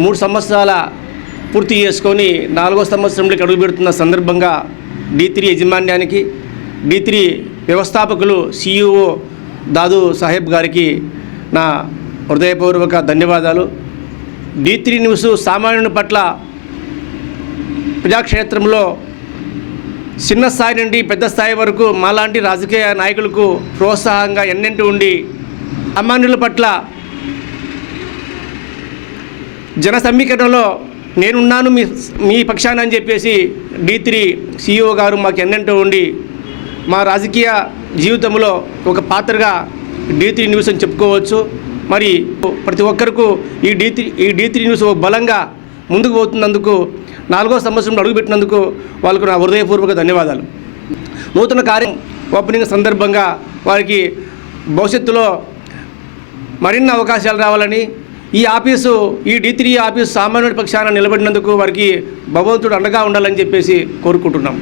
మూడు సంవత్సరాల పూర్తి చేసుకొని నాలుగో సంవత్సరంలోకి అడుగు పెడుతున్న సందర్భంగా డి త్రీ యాజమాన్యానికి డి త్రీ వ్యవస్థాపకులు సిఇఓ దాదు సాహెబ్ గారికి నా హృదయపూర్వక ధన్యవాదాలు. డి త్రీ న్యూస్ సామాన్యుని పట్ల ప్రజాక్షేత్రంలో చిన్న స్థాయి నుండి పెద్ద స్థాయి వరకు మాలాంటి రాజకీయ నాయకులకు ప్రోత్సాహంగా ఎన్నెంటి ఉండి సామాన్యుల పట్ల జన సమీకరణలో నేనున్నాను మీ మీ పక్షాన అని చెప్పేసి డి త్రీ సిఇఓ గారు మాకు ఎన్నెంటో ఉండి మా రాజకీయ జీవితంలో ఒక పాత్రగా డి త్రీ న్యూస్ అని చెప్పుకోవచ్చు. మరి ప్రతి ఒక్కరికి ఈ డి త్రీ ఈ డి త్రీ న్యూస్ బలంగా ముందుకు పోతున్నందుకు నాలుగో సంవత్సరంలో అడుగుపెట్టినందుకు వాళ్ళకు నా హృదయపూర్వక ధన్యవాదాలు. నూతన కార్యం ఓపెనింగ్ సందర్భంగా వారికి భవిష్యత్తులో మరిన్ని అవకాశాలు రావాలని ఈ ఆఫీసు ఈ డి త్రీ ఆఫీసు సామాన్యుడి పక్షాన నిలబడినందుకు వారికి భగవంతుడు అండగా ఉండాలని చెప్పేసి కోరుకుంటున్నాం.